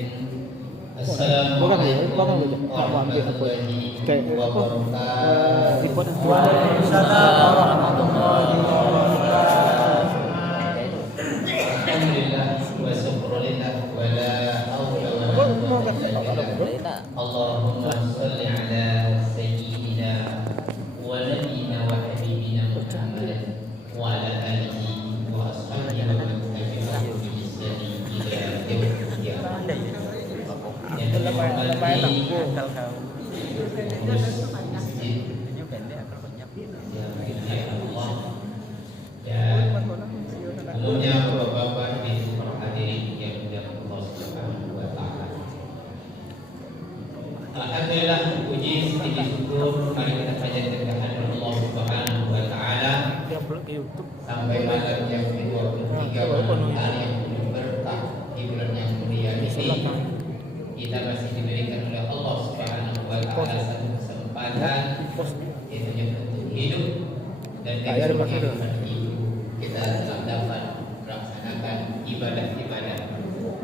Assalamualaikum warahmatullahi wabarakatuh. Waalaikumsalam warahmatullahi wabarakatuh. Alhamdulillah wa syukrulillah wa la haula wa la quwwata illa billah. Allahumma shalli ala sayyidina wa nabiyyina wa habibina Muhammad wa ala alihi wa ashabihi wa man tabi'ahum bi ihsan ila yaumil qiyamah. Yang dihormati Allah dan umumnya bapak-bapak di seluruh hadirin yang dimuliakan Allah Subhanahu wa taala. Alhamdulillah, puji puji syukur mari kita panjatkan kehadirat Allah Subhanahu wa taala sampai malam yang ke-23 malam hari yang penuh berkah di bulan yang mulia ini. Kita masih diberikan oleh Allah Subhanahu wa taala satu kesempatan, yaitu untuk hidup dan kehidupan itu kita telah dapat melaksanakan ibadah-ibadah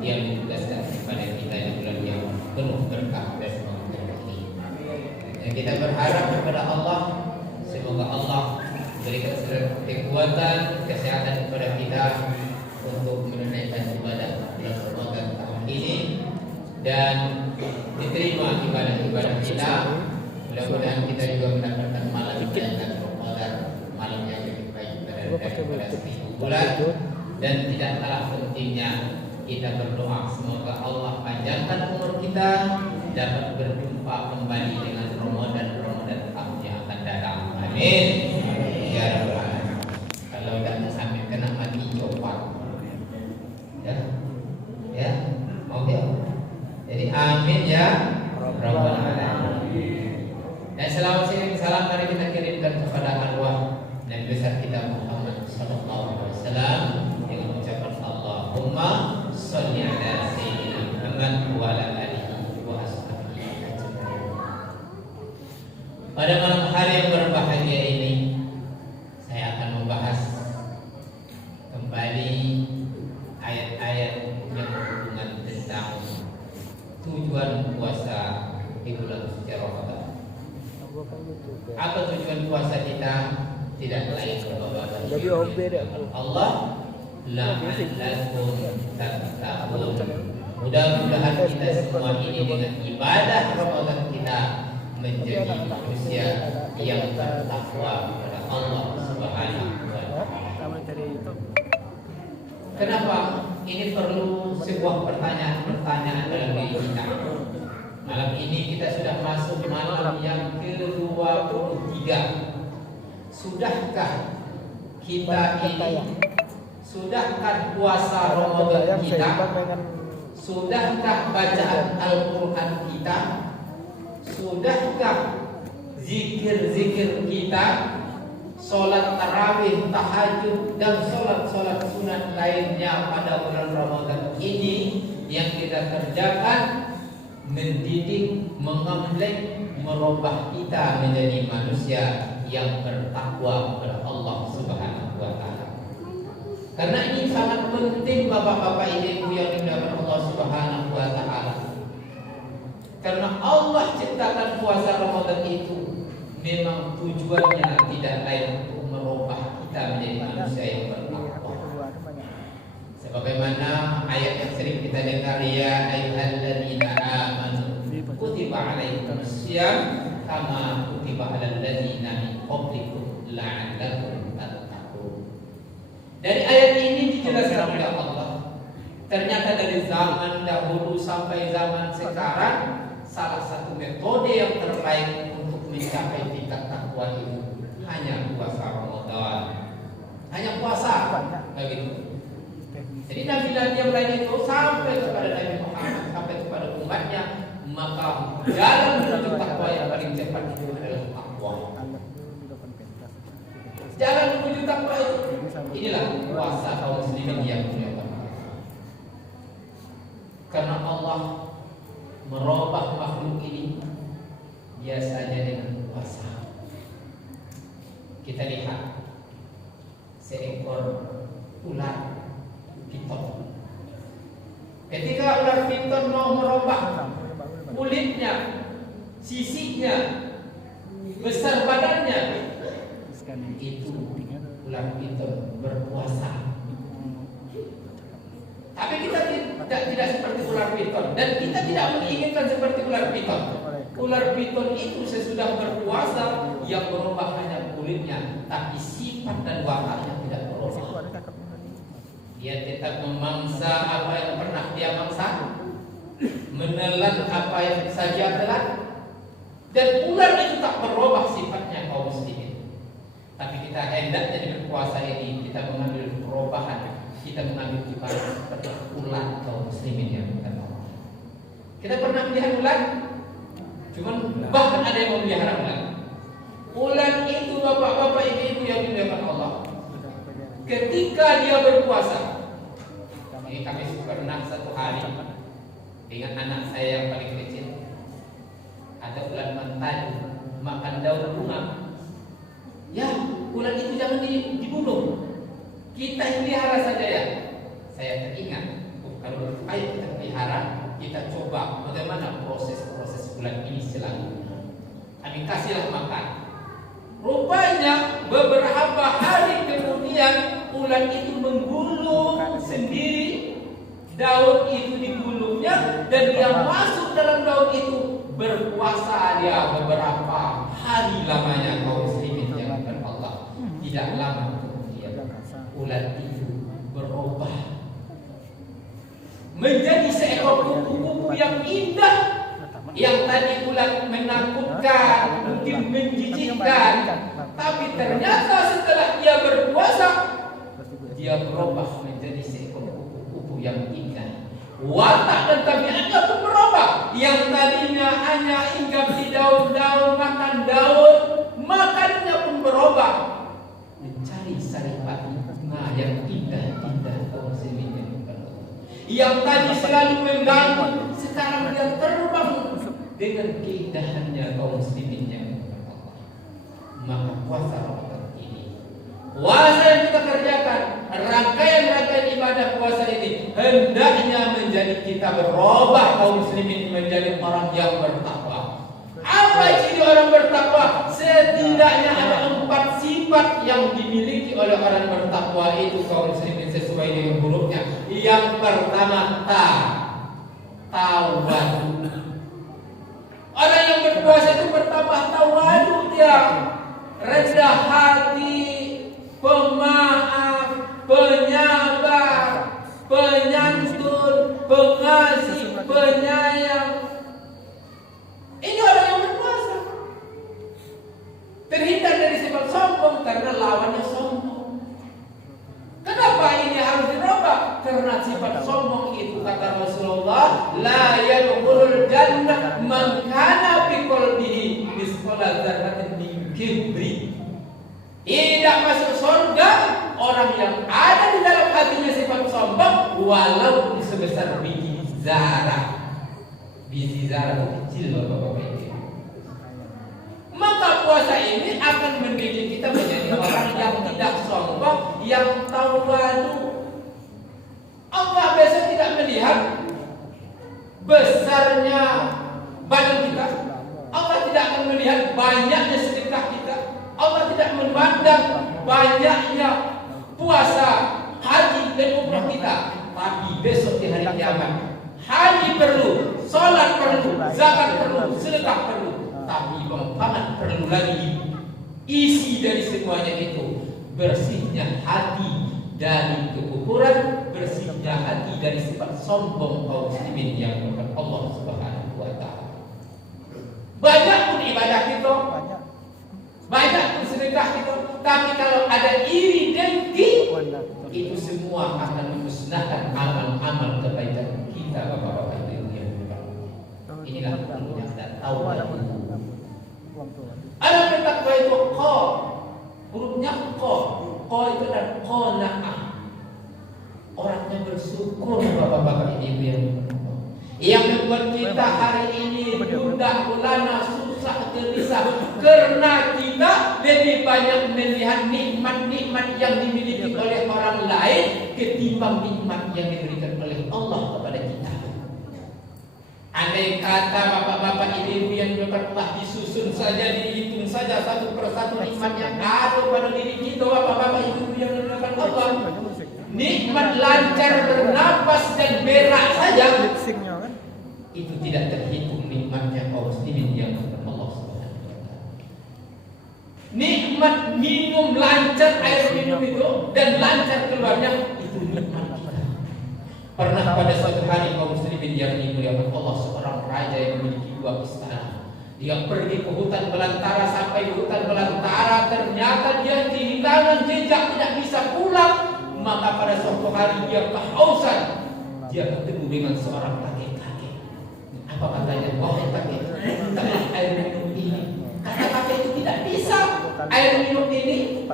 yang ditugaskan kepada kita di bulan yang penuh berkah dan semoga ini. Dan kita berharap kepada Allah, semoga Allah berikan kekuatan, kesehatan kepada kita untuk menunaikan ibadah bulan Ramadan tahun ini dan diterima ibadah-ibadah kita. Mudah-mudahan kita juga mendapatkan malam yang Ramadan, malam yang lebih baik daripada 1000 bulan. Dan tidak kalah pentingnya kita berdoa semoga Allah panjangkan umur kita, dapat berjumpa kembali dengan Ramadan tahun yang akan datang. Amin ya rabbal alamin. Kalau tidak sampai kena mati copot, ya oke. Jadi amin ya rabbal alamin. Dan salam mari kita kirimkan kepada arwah Nabi besar kita Muhammad sallallahu alaihi wasallam dengan ucapan Allahumma shalli ala sayyidina Muhammad wa ala alihi wa ashabihi ajmain. Pada malam hari yang berbahagia ini saya akan membahas kembali ayat-ayat yang berhubungan tentang tujuan puasa di bulan suci Ramadan. Apa tujuan puasa kita? Tidak lain Allah la'allakum tattaqun. Mudah-mudahan kita semua ini dengan ibadah Ramadan kita menjadi manusia yang bertakwa kepada Allah Subhanahu wa taala. Kenapa ini perlu sebuah pertanyaan dalam diri kita? Malam ini kita sudah masuk malam yang ke-23. Sudahkah kita ini, sudahkah puasa Ramadan kita, sudahkah bacaan Al-Quran kita, sudahkah zikir-zikir kita, sholat tarawih, tahajud dan sholat-sholat sunat lainnya pada bulan Ramadan ini yang kita kerjakan mendidik, mengembleng, merubah kita menjadi manusia yang bertakwa kepada Allah Subhanahu wa taala. Karena ini sangat penting bapak-bapak ibu yang dimuliakan Allah Subhanahu wa taala. Karena Allah ciptakan puasa Ramadan itu memang tujuannya tidak lain untuk merubah kita menjadi manusia yang bertakwa. Sebagaimana ayat yang sering kita dengar, ya ayyuhalladzina amanu kutiba alaikumusiyam kama kutiba alal ladzina min qablikum la'allakum tattaqun. Dari ayat ini dijelaskan oleh Allah, ternyata dari zaman dahulu sampai zaman sekarang salah satu metode yang terbaik untuk mencapai tingkat takwa itu hanya puasa Ramadan. Hanya puasa begitu. Jadi nabi-nabi yang lain itu sampai kepada Nabi Muhammad, sampai kepada umatnya, maka jalan menuju takwa yang paling cepat itu adalah takwa. Jalan menuju takwa itu, inilah puasa kaum muslimin yang mulia. Karena Allah merubah makhluk ini biasanya dengan puasa. Kita lihat seekor ular piton. Ketika ular ular piton mau merubah kulitnya, sisiknya, besar badannya, itu ular piton berpuasa. Tapi kita tidak seperti ular piton, dan kita tidak menginginkan seperti ular piton. Ular piton itu sesudah berpuasa yang berubah hanya kulitnya, tapi sifat dan wataknya tidak berubah. Dia tetap memangsa apa yang pernah dia mangsa, menelan apa yang saja telan, dan ular itu tak berubah sifatnya kaum muslimin. Tapi kita hendaknya di berpuasa ini kita mengambil perubahan, kita mengambil ibadah seperti ular kaum muslimin yang bertakwa. Kita pernah melihat ular? Cuman bahkan ada yang memelihara ular. Ular itu bapak-bapak ibu-ibu yang dimuliakan Allah. Ketika dia berpuasa, ini kami pernah satu hari dengan anak saya yang paling kecil, ada ular mentadu makan daun bunga. Ya, ular itu jangan dibunuh. Kita pelihara saja ya. Saya teringat, kalau ayo kita pelihara, kita coba bagaimana proses ular ini selanjutnya. Kami kasihlah makan. Rupanya beberapa hari kemudian ular itu menggulung sendiri, daun itu digulungnya, dan dia masuk dalam daun itu, berpuasa dia beberapa hari lamanya kaum muslimin yang Allah. Tidak lama kemudian ular itu berubah menjadi seekor kupu-kupu yang indah. Yang tadi ular menakutkan, mungkin menjijikkan, tapi ternyata setelah dia berpuasa, dia berubah menjadi seekor kupu-kupu yang indah. Watak dan tabiatnya pun berubah. Yang tadinya hanya hinggap di daun-daun, makan daun, makannya pun berubah, mencari saripati yang indah-indah kaum muslimin. Yang tadi selalu mengganggu, sekarang dia terbang dengan keindahannya kaum muslimin yang Allah. Maka puasa Ramadan ini, puasa yang kita kerjakan, rangkaian ibadah puasa ini hendaknya menjadi kita berubah kaum muslimin menjadi orang yang bertakwa. Apa ciri orang bertakwa? Setidaknya ada 4 sifat yang dimiliki oleh orang bertakwa itu kaum muslimin sesuai dengan hurufnya. Yang pertama, tawadu. Orang yang berpuasa itu bertambah tawadu, dia rendah hati, pemaaf, penyabar, penyantun, pengasih, penyayang. Ini orang yang berpuasa. Terhindar dari sifat sombong karena lawannya sombong. Kenapa ini harus dirubah? Karena sifat sombong itu kata Rasulullah, la yadkhulul jannah man kana fi qalbihi misqala dzarratin min kibri. Tidak masuk surga orang yang ada di dalam hatinya sifat sombong walaupun sebesar biji zarah. Biji zarah kecil Bapak-bapak itu. Maka puasa ini akan mendidik kita menjadi orang yang tidak sombong, yang tawadu. Allah biasa tidak melihat besarnya badan kita. Allah tidak akan melihat banyaknya sedekah kita. Allah tidak memandang banyaknya puasa, haji dan umrah kita. Tapi besok di hari kiamat, haji perlu, sholat perlu, zakat perlu, sedekah perlu. Tapi paman perlu lagi isi dari semuanya itu, bersihnya hati dari kekufuran, bersihnya hati dari sifat sombong kaum muslimin yang kepada Allah Subhanahu wa taala. Banyak pun ibadah kita, banyak pun sedekah kita, tapi kalau ada iri dengki, itu semua akan memusnahkan amal-amal kebaikan kita, Bapak-bapak Ibu yang berbahagia. Inilah perlunya kita tahu. Ada bertakwa itu qa, hurufnya qa itu adalah qanaah. Orangnya bersyukur, Bapak-bapak Ibu yang membuat kita hari ini gundah gulana, susah gelisah karena kita lebih banyak melihat nikmat-nikmat yang dimiliki oleh orang lain ketimbang nikmat yang diberikan oleh Allah kepada kita. kata bapak-bapak ibu yang telah disusun saja, dihitung saja satu persatu nikmat yang ada pada diri kita, bapak-bapak ibu yang dimuliakan Allah. Nikmat lancar bernapas dan berak saja itu tidak terhitung nikmatnya kaum muslimin yang Allah Subhanahu wa taala. Nikmat minum lancar air minum itu dan lancar keluarnya itu nikmat kita. Pernah pada suatu hari kaum muslimin yang dimuliakan Allah, seorang raja yang memiliki 2 istana. Dia pergi ke hutan belantara, sampai di hutan belantara ternyata dia kehilangan jejak, tidak bisa pulang. Maka pada suatu hari dia kehausan. Dia ketemu dengan seorang kakek-kakek. Apa katanya? Wahai kakek, telah air minum ini. Kata kakek itu tidak bisa. Air minum ini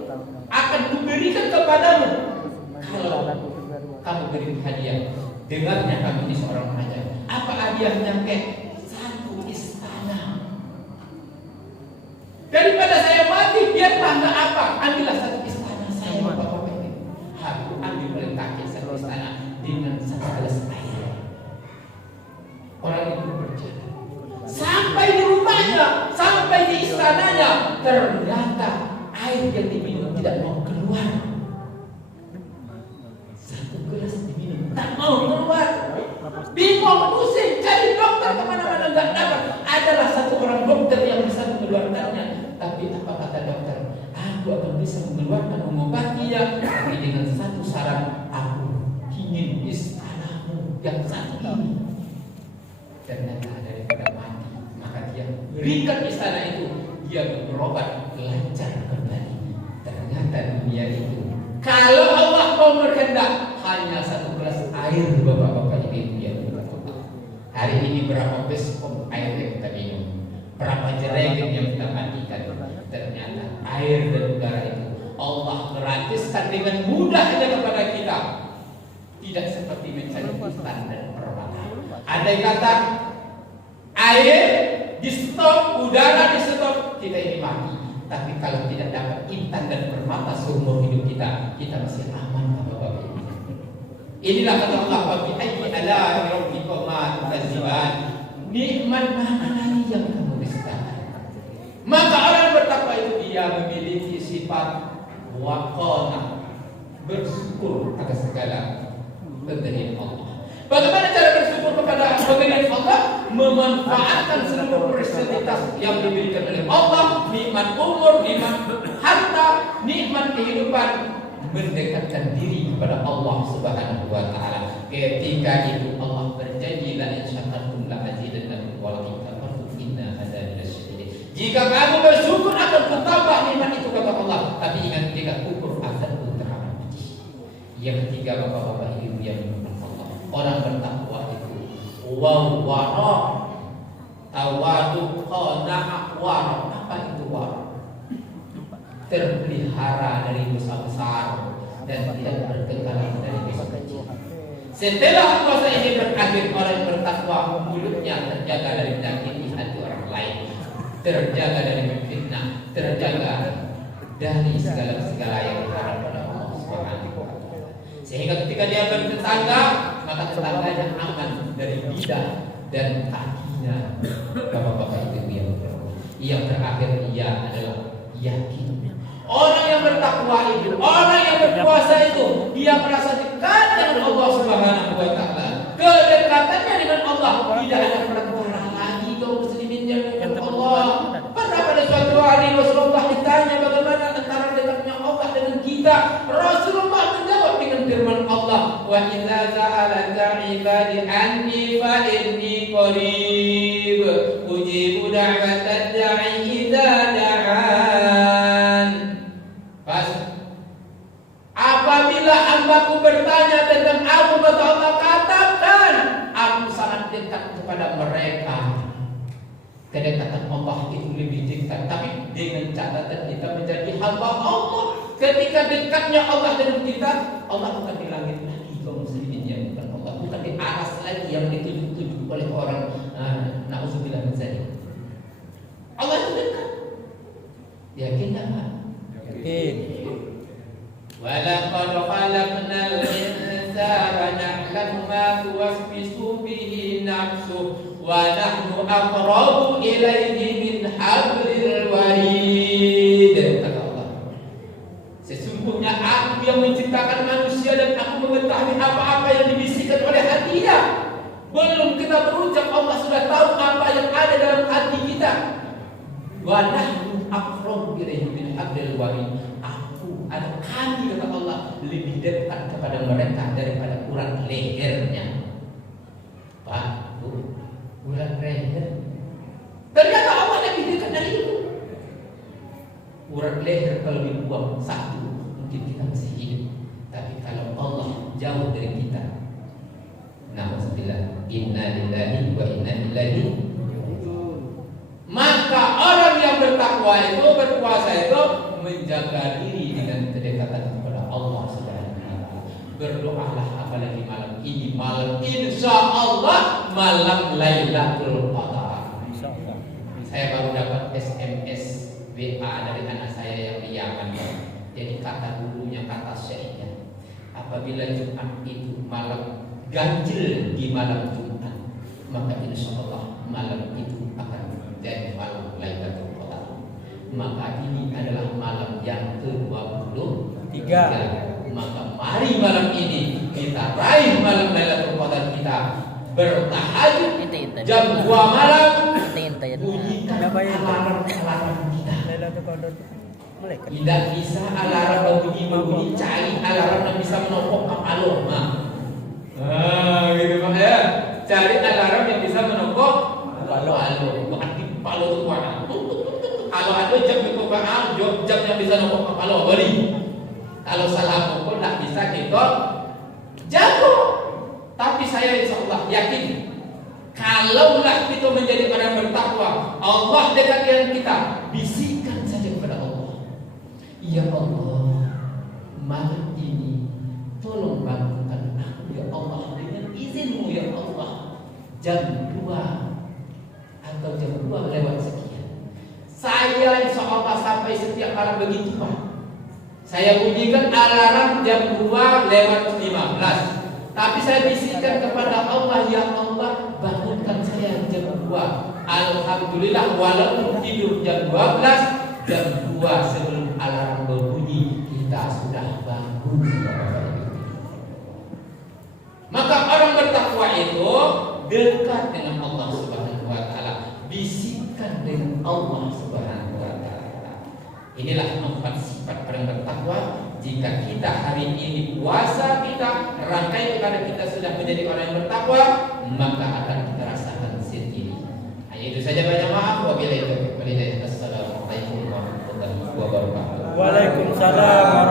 akan kuberikan kepadamu kalau kamu beri hadiah. Dengarnya kami ini seorang raja. Apa hadiahnya kek? 1 istana. Daripada saya mati, biarlah nggak apa. Ambillah 1 istana saya, bapak-bapak ini. Aku ambil oleh kakek 1 istana dengan 1 gelas air. Orang itu berjalan sampai di rumahnya, sampai di istananya. Ternyata air yang diminum tidak mau keluar. 1 gelas diminum tak mau keluar. Bingung, pusing, cari dokter kemana-mana nggak dapat. Adalah 1 orang dokter yang bisa mengeluarkannya. Tapi apa kata dokter? Aku akan bisa mengeluarkan, mengobatinya, tapi dengan 1 syarat. Aku ingin istanamu yang 1 ini. Ternyata daripada mati, maka dia berikan istana itu. Dia berobat lancar kembali. Ternyata dunia itu, kalau Allah mau berkehendak, hanya 1 gelas air, bapak-bapak ibu yang berkata. Hari ini berapa baskom air yang kita minum, berapa jerigen yang kita mandikan. Ternyata air dan udara itu Allah gratiskan dengan mudahnya kepada kita. Tidak seperti mencari instan dan permata. Andai kata air di stop, udara di stop, kita ini mati. Tapi kalau tidak dapat intan dan permata seumur hidup kita, kita masih aman, bapak-bapak. Inilah kata Allah, wa bi ayyi ala rabbikuma tukadziban. Nikmat mana lagi yang kamu dustakan? Maka orang bertakwa itu dia memiliki sifat waqana, bersyukur atas segala pemberian Allah. Bagaimana cara bersyukur kepada pemberian Allah? Memanfaatkan seluruh fasilitas yang diberikan oleh Allah, nikmat umur, nikmat harta, nikmat kehidupan, mendekatkan diri kepada Allah Subhanahu wa taala. Ketika itu Allah berjanji, la in syakartum la azidannakum wa la in kafartum inna adzabi lasyadid. Jika kamu bersyukur akan kutambah nikmat itu, kata Allah. Tapi ingat, jika kufur akan teramat pedih. Yang ketiga, bapak-bapak ibu yang dimuliakan Allah, orang bertakwa itu wara, tawadu, qanaah, wara. Apa itu wara? Terpelihara dari dosa besar dan tidak berkekalan dari dosa kecil. Setelah puasa ini berakhir, orang yang bertakwa mulutnya terjaga dari menyakiti hati orang lain, terjaga dari fitnah, terjaga dari segala yang dilarang oleh Allah Subhanahu wa taala. Sehingga ketika dia bertetangga, maka tetangganya aman dari bidah dan kakinya. Bapak-bapak ibu yang terakhir, ia adalah yakin. Orang yang bertakwa itu, orang yang berpuasa itu, dia merasa dekat dengan Allah Subhanahu wa taala. Kedekatannya dengan Allah tidak ada perantara lagi kaum muslimin yang dengan Allah. Pernah pada suatu hari Rasulullah ditanya bagaimana antara dekatnya Allah dengan kita. Rasulullah menjawab dengan firman Allah, wa idza sa'alaka 'ibadi anni fa inni qarib ujibu da'watad da'i idza da'an. Apabila hambaku bertanya tentang aku, kata Allah, katakan aku sangat dekat kepada mereka. Kedekatan Allah itu lebih dekat, tapi dengan catatan kita menjadi hamba Allah. Ketika dekatnya Allah dengan kita, Allah bukan di langit lagi kaum muslimin yang bukan Allah, bukan di atas lagi yang dituju-tuju oleh orang na'udzubillah min dzalik. Allah itu dekat. Yakin enggak? Yakin. Walaqad khalaqnal insana na'lamu ma tuwaswisu bihi nafsu wa nahnu aqrabu ilaihi min hablil warid. Kata Allah, sesungguhnya aku yang menciptakan manusia dan aku mengetahui apa-apa yang dibisikkan oleh hatinya. Belum kita berucap Allah sudah tahu apa yang ada dalam hati kita. Wa nahnu aqrabu ilaihi min hablil warid. Kami kata Allah lebih dekat kepada mereka daripada urat lehernya. Pak, Bu, urat leher. Ternyata Allah lebih dekat dari itu. Urat leher kalau dibuang satu, mungkin kita masih hidup. Tapi kalau Allah jauh dari kita, na'udzubillah, inna lillahi wa inna ilaihi. Maka orang yang bertakwa itu, berpuasa itu menjaga diri dengan kedekatan kepada Allah Subhanahu wa taala. Berdoalah apalagi malam ini, malam insyaallah malam Lailatul Qadar. Insyaallah. Saya baru dapat SMS WA dari anak saya yang di Yaman. Jadi kata gurunya, kata syekhnya, apabila Jumat itu malam ganjil di malam Jumat, maka insyaallah malam itu akan menjadi malam Lailatul Qadar. Maka ini adalah malam yang ke-23. Maka mari malam ini kita raih malam Lailatul Qadar, kita bertahajud jam 2 malam, bunyikan alarm kita. Tidak bisa alarm berbunyi, cari alarm yang bisa menopok kepala. Gitu Pak ya. Cari alarm yang bisa menopok kepala. Bukan di kepala itu mana. Kalau ada jam itu jam yang bisa nombor kepala beri. Kalau salah pukul tak bisa kita jago. Tapi saya insya Allah yakin, kalaulah kita menjadi orang bertakwa, Allah dekat dengan kita, bisikan saja kepada Allah, ya Allah, malam ini tolong bangunkan aku ya Allah dengan izinmu ya Allah, jam 2 atau jam 2 lewat sekian. Saya insya Allah sampai setiap malam begitu Pak. Saya bunyikan alarm jam 2 lewat 15. Tapi saya bisikkan kepada Allah, ya Allah bangunkan saya jam 2. Alhamdulillah walaupun tidur jam 12, jam 2 sebelum alarm berbunyi kita sudah bangun. Maka orang bertakwa itu dekat dengan Allah Subhanahu wa taala. Bisikkan dengan Allah Subhanahu wa taala. Inilah empat sifat orang bertakwa. Jika kita hari ini puasa kita rangkai kepada kita sudah menjadi orang yang bertakwa, maka akan kita rasakan sendiri. Hanya itu saja, banyak maaf. Wabillahi taufiq wal hidayah. Assalamualaikum warahmatullahi wabarakatuh. Waalaikumsalam.